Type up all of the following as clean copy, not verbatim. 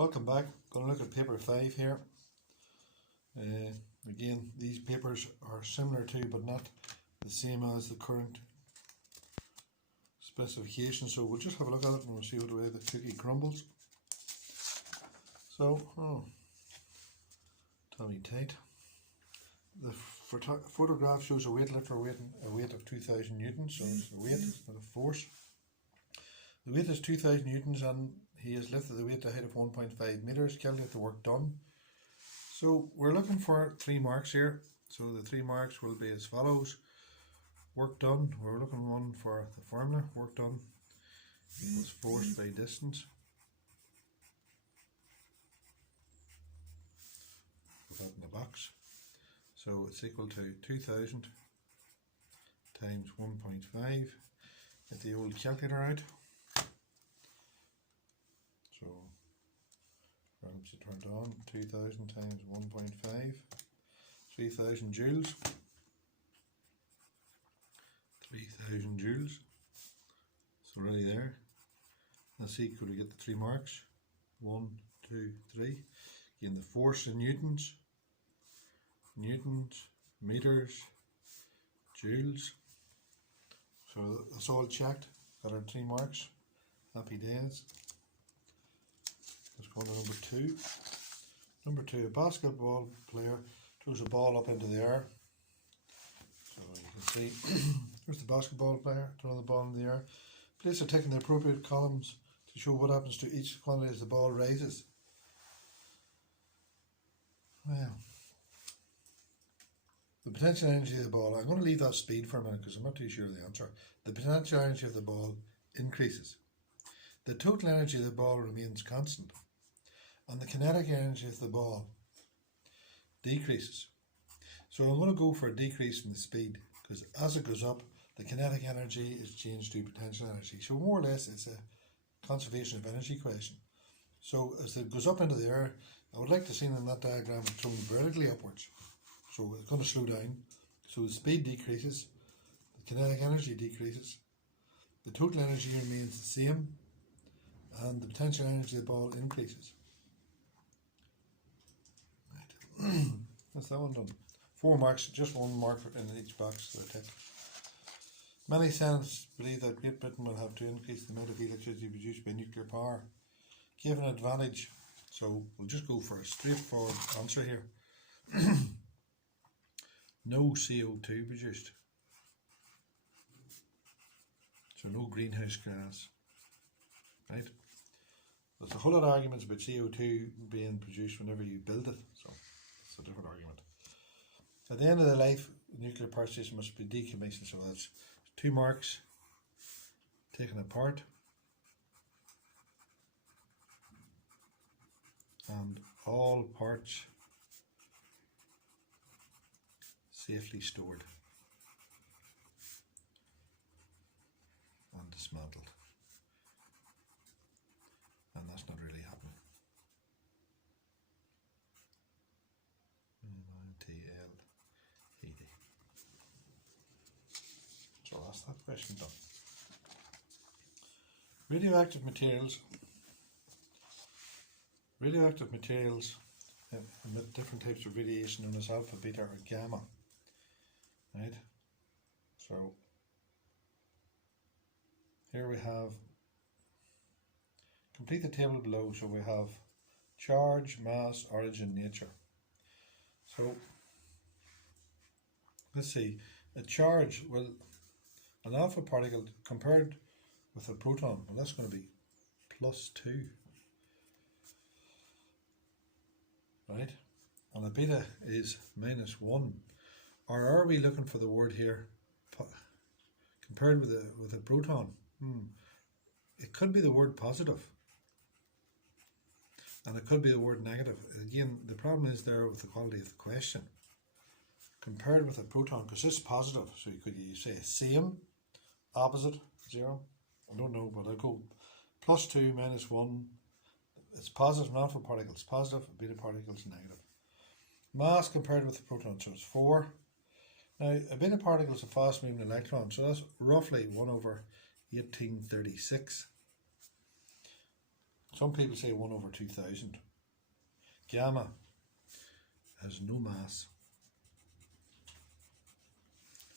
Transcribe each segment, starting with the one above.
Welcome back. Going to look at paper 5 here. Again, these papers are similar to but not the same as the current specification, so we'll just have a look at it and we'll see what the way the cookie crumbles. So, Tommy tight. The photograph shows a weightlifter weighing a weight of 2,000 newtons, so it's a weight, it's not a force. The weight is 2,000 newtons and he has lifted the weight to a height of 1.5 meters. Calculate the work done. So we're looking for 3 marks here. So the 3 marks will be as follows. Work done, we're looking one for the formula. Work done equals force by distance. Put that in the box. So it's equal to 2,000 times 1.5. Get the old calculator out. So, ramps are turned on, 2,000 times 1.5, 3,000 joules. 3,000 joules. So ready there. Let's see, could we get the 3 marks? 1, 2, 3. Again, the force in newtons, meters, joules. So that's all checked. Got our 3 marks. Happy days. Let's go on to number 2. Number 2, a basketball player throws a ball up into the air. So you can see, here's the basketball player throwing the ball in the air. Place are taking the appropriate columns to show what happens to each quantity as the ball rises. Well, the potential energy of the ball, I'm going to leave that speed for a minute because I'm not too sure of the answer. The potential energy of the ball increases. The total energy of the ball remains constant. And the kinetic energy of the ball decreases. So I'm going to go for a decrease in the speed because as it goes up, the kinetic energy is changed to potential energy. So more or less it's a conservation of energy question. So as it goes up into the air, I would like to see in that diagram it's thrown vertically upwards. So it's going to slow down. So the speed decreases, the kinetic energy decreases, the total energy remains the same, and the potential energy of the ball increases. Right. That's that one done. 4 marks, just 1 mark in each box. So many scientists believe that Great Britain will have to increase the amount of electricity produced by nuclear power. Give an advantage. So we'll just go for a straightforward answer here. No CO2 produced. So no greenhouse gas. Right? There's a whole lot of arguments about CO2 being produced whenever you build it, so it's a different argument. At the end of the life, the nuclear power station must be decommissioned, so that's 2 marks taken apart and all parts safely stored and dismantled. And that's not really happening. Untitled. So that's that question done. Radioactive materials. Radioactive materials emit different types of radiation known as alpha, beta, or gamma. Right? So here we have. Complete the table below. So we have charge, mass, origin, nature. So let's see. A charge, well, an alpha particle compared with a proton, well, that's going to be +2. Right? And a beta is -1. Or are we looking for the word here compared with a proton? It could be the word positive. And it could be the word negative. Again, the problem is there with the quality of the question. Compared with a proton, because this is positive, so you say same, opposite, 0. I don't know, but I'll go +2, -1. It's positive, an alpha particle is positive, a beta particle is negative. Mass compared with the proton, so it's 4. Now, a beta particle is a fast moving electron, so that's roughly 1/1836. Some people say 1 over 2000. Gamma has no mass.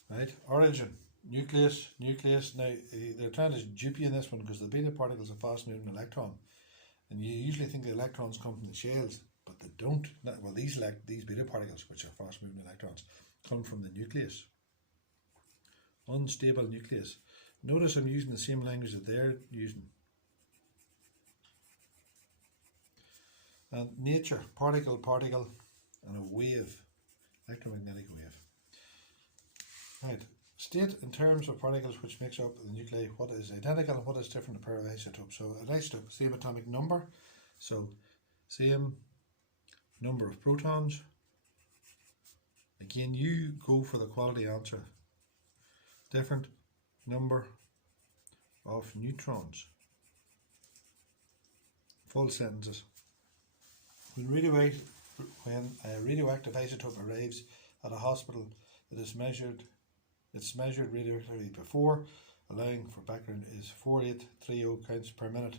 Right? Origin, nucleus. Now, they're trying to dupe you in this one because the beta particle is a fast moving electron. And you usually think the electrons come from the shells, but they don't. Well, these beta particles, which are fast moving electrons, come from the nucleus. Unstable nucleus. Notice I'm using the same language that they're using. And nature, particle, and a wave, electromagnetic wave. Right, state in terms of particles which makes up the nuclei what is identical and what is different, a pair of isotopes. So an isotope, same atomic number, so same number of protons. Again, you go for the quality answer. Different number of neutrons. Full sentences. When a radioactive isotope arrives at a hospital, it's measured radioactivity before, allowing for background is 4830 counts per minute.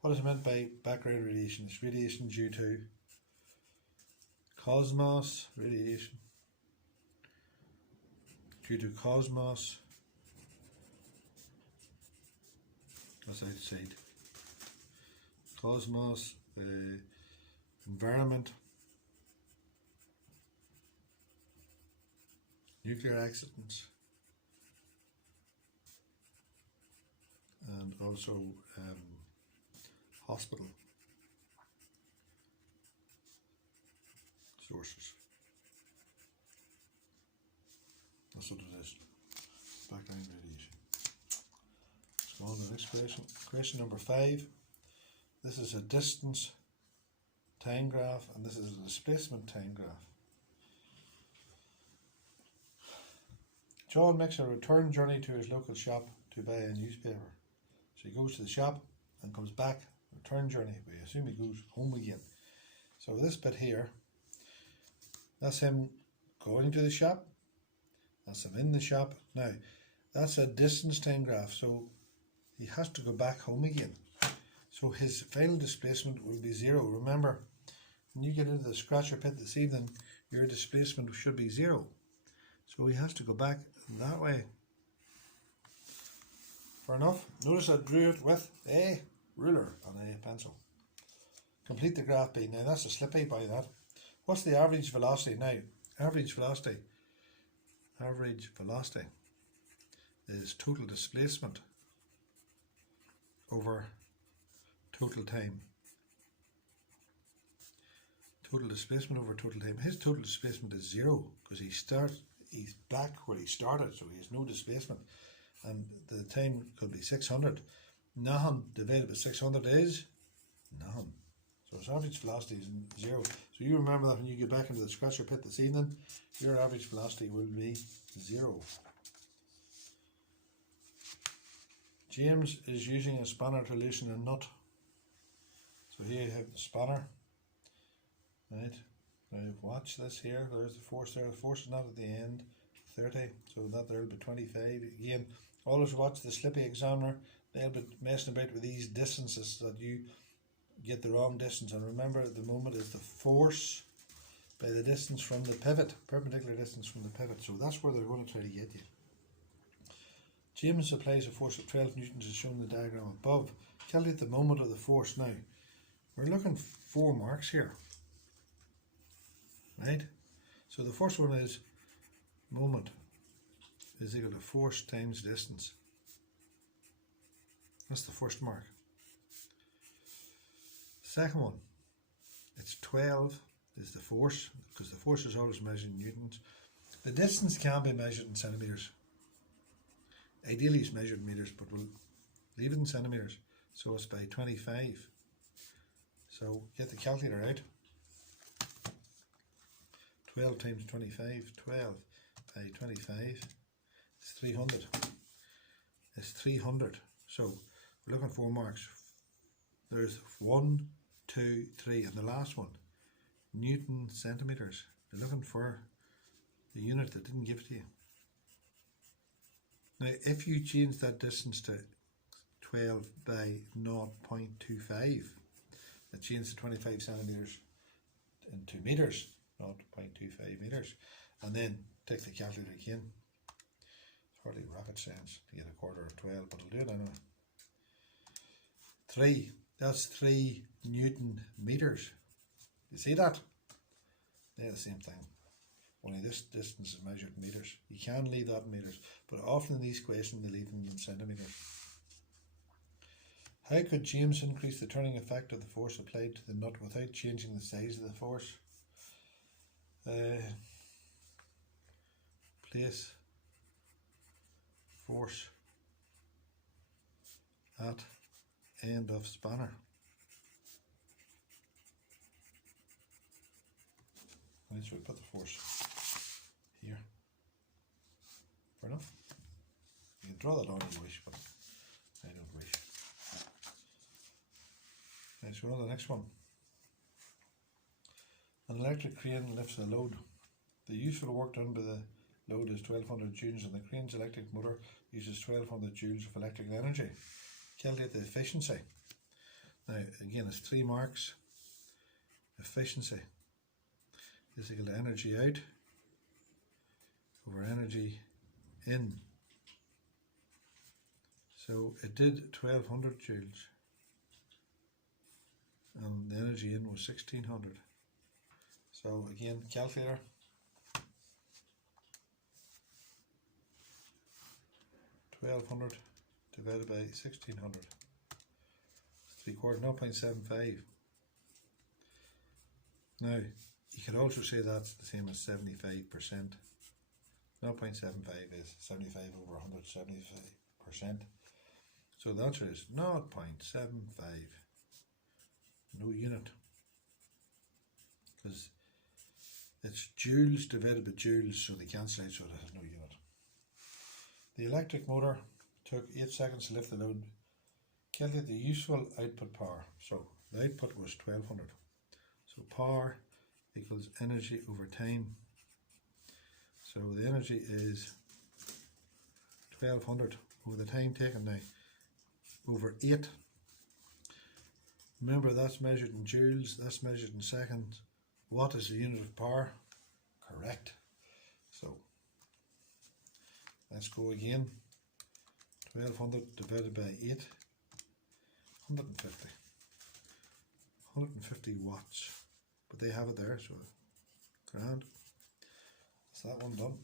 What is meant by background radiation? It's radiation due to cosmos radiation. Due to cosmos, that's outside. Cosmos, environment, nuclear accidents, and also hospital sources. That's what it is. Background radiation. Let's go on to the next question. Question number 5. This is a distance time graph, and this is a displacement time graph. John makes a return journey to his local shop to buy a newspaper. So he goes to the shop and comes back. Return journey. We assume he goes home again. So this bit here, that's him going to the shop. That's him in the shop. Now, that's a distance time graph. So he has to go back home again. So his final displacement will be 0. Remember, when you get into the scratcher pit this evening, your displacement should be 0. So he has to go back that way. Fair enough. Notice I drew it with a ruler and a pencil. Complete the graph B. Now that's a slippy by that. What's the average velocity now? Average velocity is total displacement over total time. Total displacement over total time. His total displacement is 0 because he's back where he started, so he has no displacement. And the time could be 600. Nothing divided by 600 is nothing. So his average velocity is 0. So you remember that when you get back into the scratcher pit this evening, your average velocity will be 0. James is using a spanner to loosen a nut. So here you have the spanner. Right. Now watch this here. There's the force there. The force is not at the end. 30. So that there will be 25. Again, always watch the slippy examiner. They'll be messing about with these distances that you get the wrong distance. And remember, at the moment is the force by the distance from the pivot, perpendicular distance from the pivot. So that's where they're going to try to get you. James applies a force of 12 newtons as shown in the diagram above. Calculate the moment of the force. Now, we're looking 4 marks here. Right? So the first one is moment is equal to force times distance. That's the first mark. Second one, it's 12 is the force, because the force is always measured in newtons. The distance can be measured in centimetres. Ideally it's measured in metres, but we'll leave it in centimetres. So it's by 25. So get the calculator out. 12 times 25, 12 by 25, it's 300. It's 300. So we're looking for marks. There's 1, 2, 3, and the last one, Newton centimetres. You're looking for the unit that didn't give it to you. Now, if you change that distance to 12 by 0.25, it changed to 25 centimetres into metres, not 0.25 metres, and then take the calculator again. It's hardly rocket science to get a quarter of 12, but I'll do it anyway. 3, that's 3 Newton meters. You see that? They're the same thing. Only this distance is measured in meters. You can leave that in meters, but often in these questions they leave them in centimeters. How could James increase the turning effect of the force applied to the nut without changing the size of the force? Place force at end of spanner. Right, so we put the force here. Fair enough. You can draw that on if you wish, but I don't wish. Right, so on to the next one. An electric crane lifts a load. The useful work done by the load is 1200 joules, and the crane's electric motor uses 1200 joules of electrical energy. Calculate the efficiency. Now, again, it's 3 marks. Efficiency is equal to energy out over energy in. So it did 1200 joules, and the energy in was 1600. So again, calculator. $1200 divided by 1600. 3/4, 0.75. Now, you could also say that's the same as 75%. 0.75 is 75 over 175%. So the answer is 0.75. No unit. Because it's joules divided by joules, so they cancel out, so it has no unit. The electric motor took 8 seconds to lift the load. Calculate the useful output power. So the output was 1200. So power equals energy over time. So the energy is 1200 over the time taken now, over 8. Remember, that's measured in joules, that's measured in seconds. What is the unit of power? Correct. So let's go again. 1200 divided by 8, 150. 150 watts. But they have it there, so grand. That's that one done.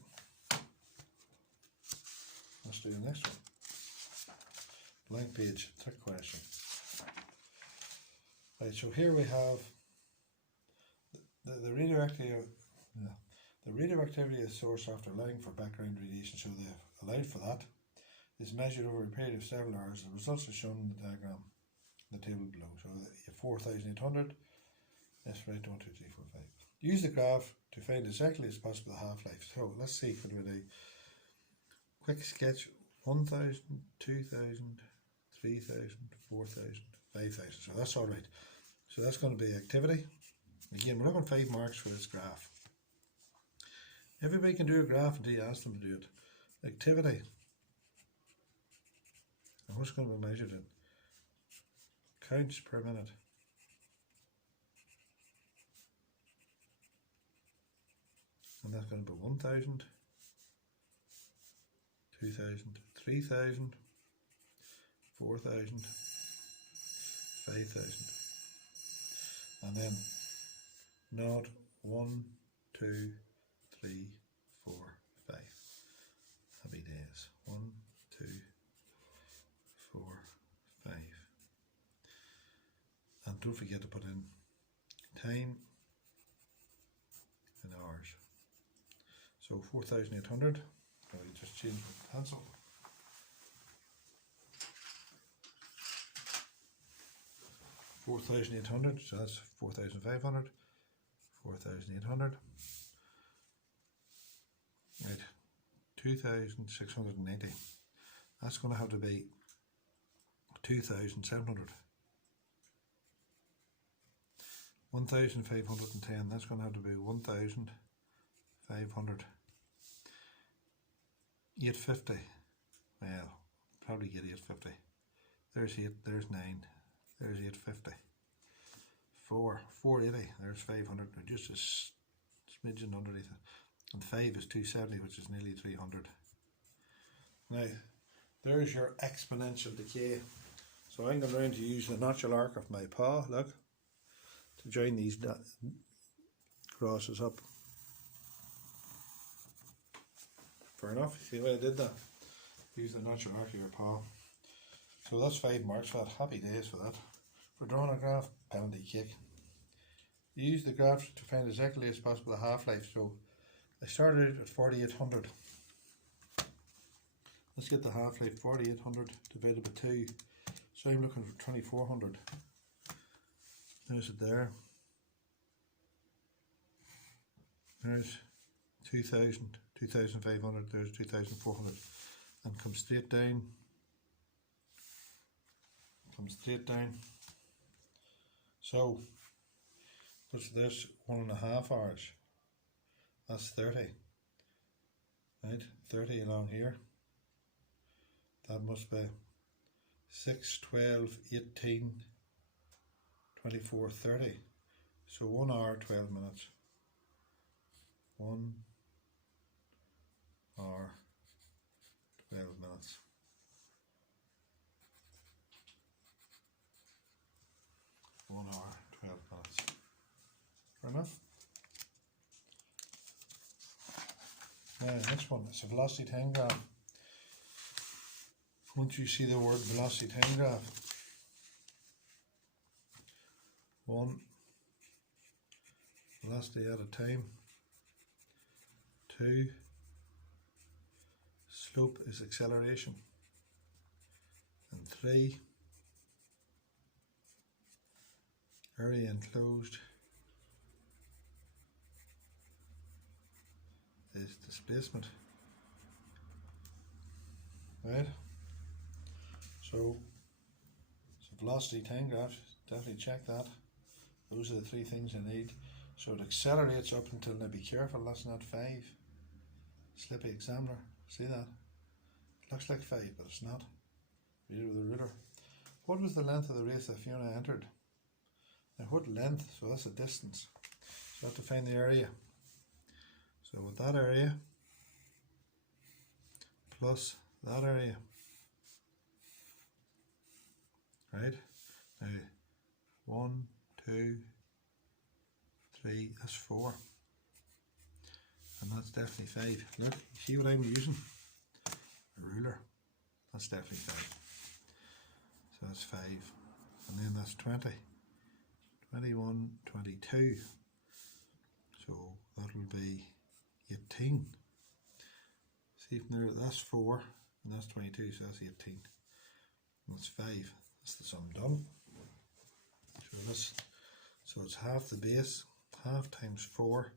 Let's do the next one. Blank page, trick question. Right, so here we have the radioactivity of source after allowing for background radiation, so they've allowed for that, is measured over a period of several hours. The results are shown in the diagram, the table below. So you have 4,800. That's right, 1, 2, 3, 4, 5. Use the graph to find exactly as possible the half-life. So let's see what we do. Quick sketch: 1,000, 2,000, 3,000, 4,000, 5,000. So that's all right. So that's going to be activity. Again, we're looking 5 marks for this graph. Everybody can do a graph until you ask them to do it. Activity. And what's going to be measured in? Counts per minute. And that's going to be 1,000, 2,000, 3,000, 4,000, 5,000. And then 0, 1, 2, 3, 4, 5. Happy days. 1, 2, 4, 5. And don't forget to put in time in hours. So 4,800. I'll just change my pencil. $4,800, so that's 4,500, 4,800, right, 2,690, that's going to have to be 2,700, 1,510, that's going to have to be 1,500, 850, well, probably get 850, there's 8, there's 9, there's 850. 480. There's 500. Just a smidgen underneath it. And 5 is 270, which is nearly 300. Now, there's your exponential decay. So I'm going around to use the natural arc of my paw, look, to join these crosses up. Fair enough. See the way I did that? Use the natural arc of your paw. So that's 5 marks for that. Happy days for that. For drawing a graph, penalty kick. Use the graphs to find exactly as possible the half-life. So I started at 4800. Let's get the half-life. 4800 divided by 2. So I'm looking for 2400. There's it there. There's 2000, 2500, there's 2400. And come straight down. Come straight down. So, what's this? 1.5 hours. That's 30. Right? 30 along here. That must be 6, 12, 18, 24, 30. So 1 hour, 12 minutes. 1 hour, 12 minutes. One hour, 12 minutes. Fair enough? Now, next one, it's a velocity time graph. Once you see the word velocity time graph, 1, velocity at a time. 2, slope is acceleration. And 3, area enclosed is displacement. Right? So it's a velocity time graph. Definitely check that. Those are the 3 things I need. So it accelerates up until, now be careful, that's not 5. Slippy examiner, see that? It looks like 5, but it's not. Read it with a ruler. What was the length of the race that Fiona entered? Now what length? So that's a distance. So I have to find the area. So with that area plus that area. Right? Now 1, 2, 3, that's 4. And that's definitely 5. Look, see what I'm using? A ruler. That's definitely 5. So that's 5. And then that's 20. 21, 22. So that will be 18. See from there, that's 4. And that's 22, so that's 18. And that's 5. That's the sum done. So it's half the base. Half times 4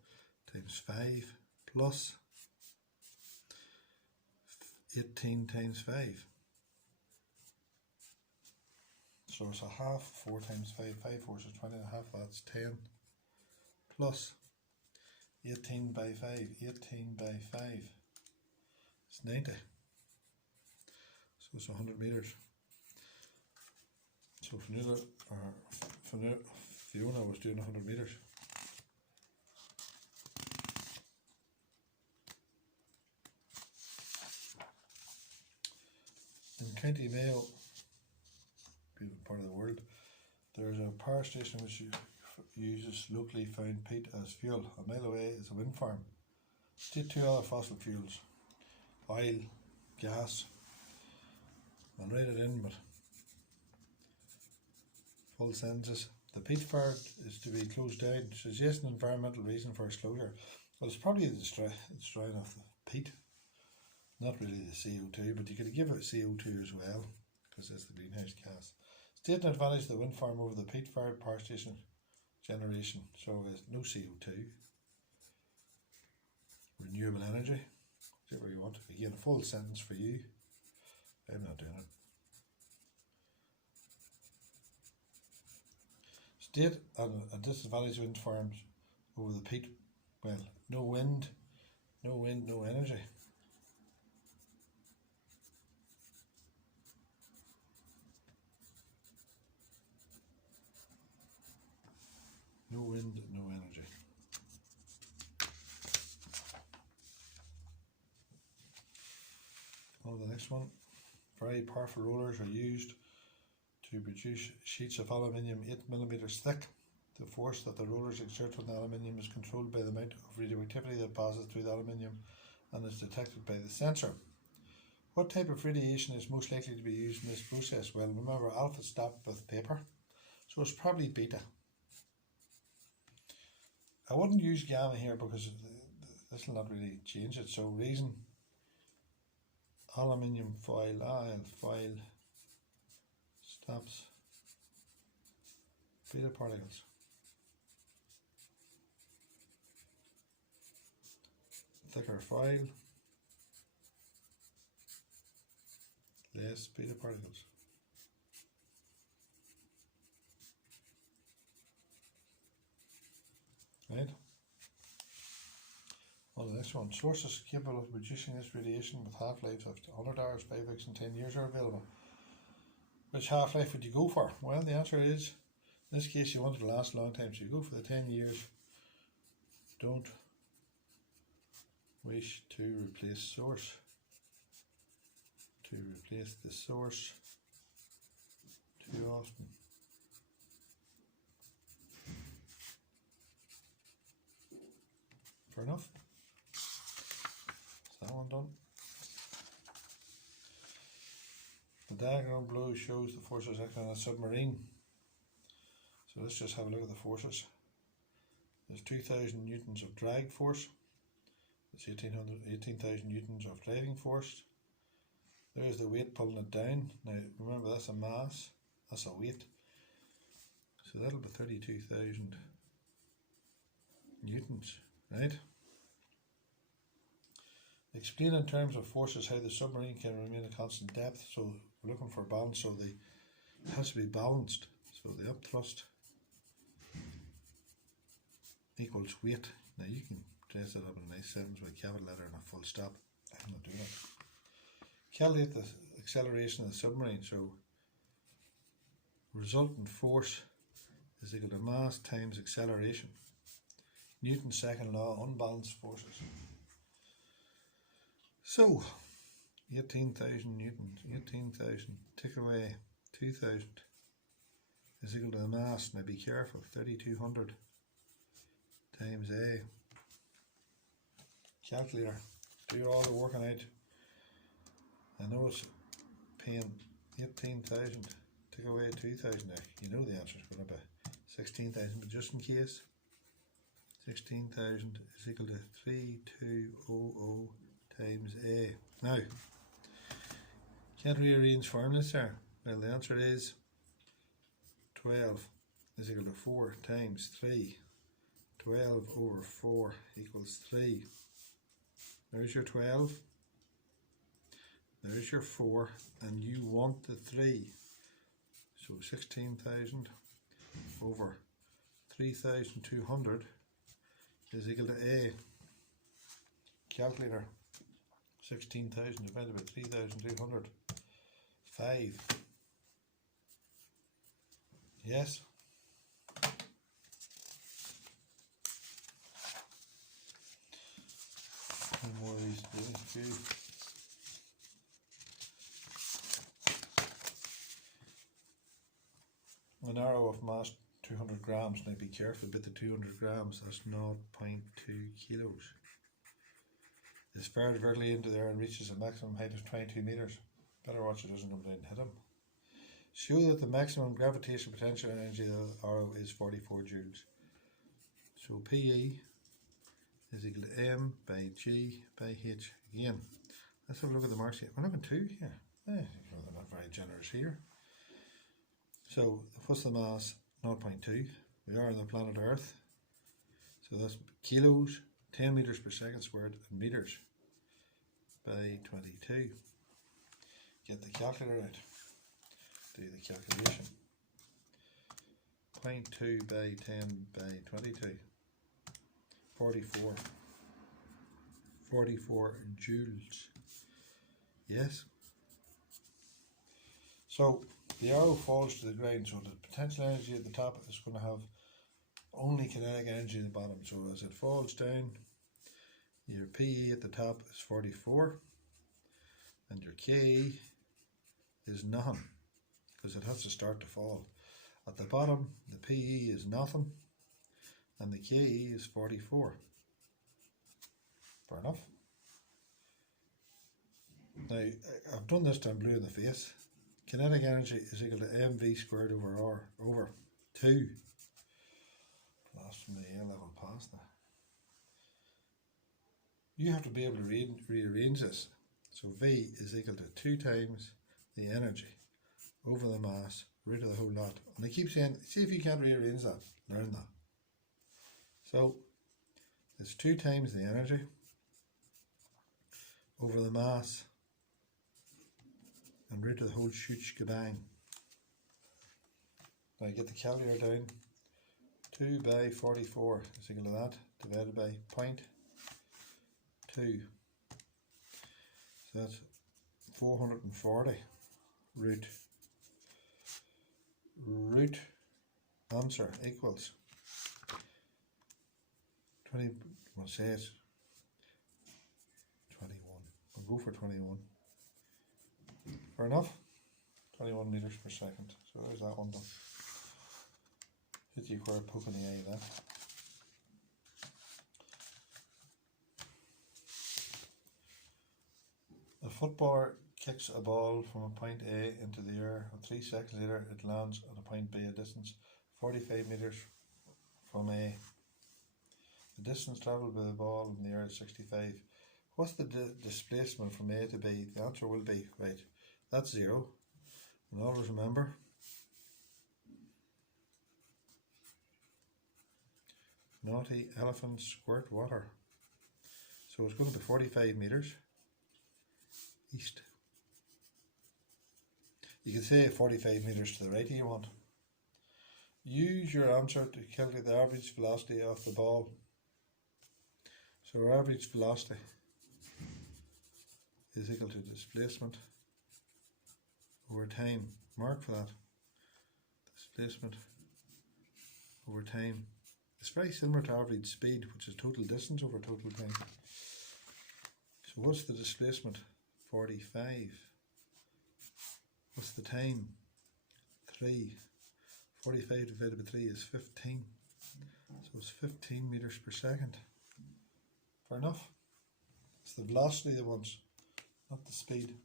times 5 plus 18 times 5. So it's a half, 4 times 5, 5 4s is 20 and a half, that's 10. Plus 18 by 5, 18 by 5 is 90. So it's 100 metres. So Fiona was doing 100 metres. In County Mayo, beautiful part of the world, there's a power station which uses locally found peat as fuel. A mile away is a wind farm. State 2 other fossil fuels, oil, gas. I'll write it in, but full sentences. The peat fire is to be closed down. Suggest an environmental reason for its closure. Well, it's probably the destroying of the peat, not really the CO2, but you could give it CO2 as well, because it's the greenhouse gas. State an advantage of the wind farm over the peat-fired power station generation. So there's no CO2. Renewable energy, whichever you want. Again, a full sentence for you. I'm not doing it. State a disadvantage of wind farms over the peat. Well, no wind, no energy. No wind, no energy. On the next one, very powerful rollers are used to produce sheets of aluminium 8 millimeters thick. The force that the rollers exert on the aluminium is controlled by the amount of radioactivity that passes through the aluminium and is detected by the sensor. What type of radiation is most likely to be used in this process? Well, remember, alpha stopped with paper, so it's probably beta. I wouldn't use gamma here because this will not really change it. So reason, aluminium foil, foil stops beta particles. Thicker foil, less beta particles. Right? On the next one, sources capable of producing this radiation with half-lives of 100 hours, 5 weeks and 10 years are available. Which half-life would you go for? Well, the answer is, in this case you want it to last a long time, so you go for the 10 years. Don't wish to replace source. To replace the source too often. Fair enough. Is that one done? The diagram below shows the forces acting on a submarine. So let's just have a look at the forces. There's 2,000 newtons of drag force. That's 18,000 newtons of driving force. There's the weight pulling it down. Now remember, that's a mass, that's a weight. So that'll be 32,000 newtons, right? Explain in terms of forces how the submarine can remain at constant depth. So we're looking for balance, so it has to be balanced. So the up thrust equals weight. Now you can dress it up in a nice sentence with a capital letter and a full stop. I'm not doing it. Calculate the acceleration of the submarine. So resultant force is equal to mass times acceleration. Newton's second law, unbalanced forces. So 18,000 newtons, 18,000, take away 2,000 is equal to the mass. Now be careful, 3,200 times A. Calculator, do all the working out. I know it's paying 18,000, take away 2,000 there. You know the answer is going to be 16,000, but just in case, 16,000 is equal to 3,200 times A. Now, can't rearrange formulas there. Well, the answer is 12 is equal to 4 times 3. 12 over 4 equals 3. There's your 12. There's your 4, and you want the 3. So 16,000 over 3,200 is equal to A. Calculator. 16,000 divided by 3,200. 5. Yes? One more of these to do. An arrow of mass 200 grams. Now be careful about the 200 grams. That's 0.2 kilos. It's fired vertically into the air and reaches a maximum height of 22 meters. Better watch it doesn't come down and hit him. Show that the maximum gravitational potential energy of the arrow is 44 joules. So PE is equal to M by G by H. Again, let's have a look at the marks here. We're looking 2 here. They're not very generous here. So what's the mass? 0.2. We are on the planet Earth. So that's kilos, 10 meters per second squared, and meters by 22. Get the calculator out. Do the calculation. 0.2 by 10 by 22. 44. 44 joules. Yes? So the arrow falls to the ground, so the potential energy at the top is going to have only kinetic energy at the bottom. So as it falls down, your PE at the top is 44 and your KE is nothing because it has to start to fall. At the bottom, the PE is nothing and the KE is 44. Fair enough. Now, I've done this to blue in the face. Kinetic energy is equal to mv squared over r over 2. Last from the A level past that. You have to be able to rearrange this. So V is equal to 2 times the energy over the mass root of the whole lot. And I keep saying, see if you can't rearrange that. Learn that. So it's 2 times the energy over the mass and root of the whole shebang. Now get the calculator down. 2 by 44 is equal to that divided by 0.2. So that's 440 root answer equals 20. We'll say it's 21. We'll go for 21. Fair enough. 21 meters per second. So there's that one done. Hit you where poking the eye that. A footballer kicks a ball from a point A into the air, and 3 seconds later it lands at a point B, a distance 45 meters from A. The distance travelled by the ball in the air is 65. What's the displacement from A to B? The answer will be, right, that's 0. And always remember, naughty elephants squirt water. So it's going to be 45 meters east. You can say 45 meters to the right if you want. Use your answer to calculate the average velocity of the ball. So our average velocity is equal to displacement over time. Mark for that. Displacement over time. It's very similar to average speed, which is total distance over total time. So what's the displacement? 45. What's the time? 3. 45 divided by 3 is 15. So it's 15 meters per second. Fair enough. It's the velocity that wants, not the speed.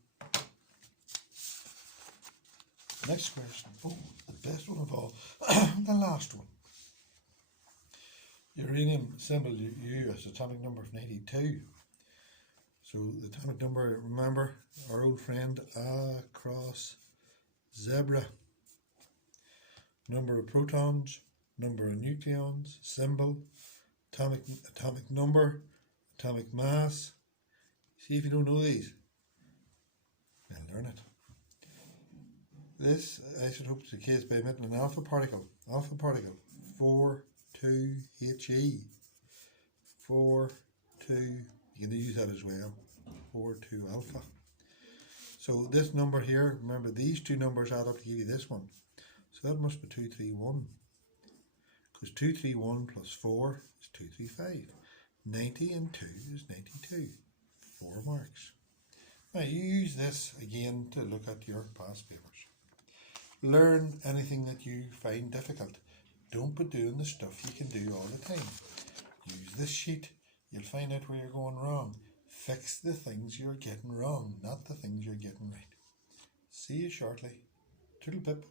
Next question. Oh, the best one of all. The last one. Uranium symbol U as atomic number of 92. So the atomic number, remember, our old friend across zebra. Number of protons, number of nucleons, symbol, atomic number, atomic mass. See if you don't know these. Then learn it. This isotope decays by emitting an alpha particle, 4,2He. 4,2, you can use that as well, 4,2 alpha. So this number here, remember these two numbers add up to give you this one. So that must be 231. Because 231 plus 4 is 235. 90 and 2 is 92. 4 marks. Now you use this again to look at your past papers. Learn anything that you find difficult. Don't be doing the stuff you can do all the time. Use this sheet. You'll find out where you're going wrong. Fix the things you're getting wrong, not the things you're getting right. See you shortly. Toodle pip.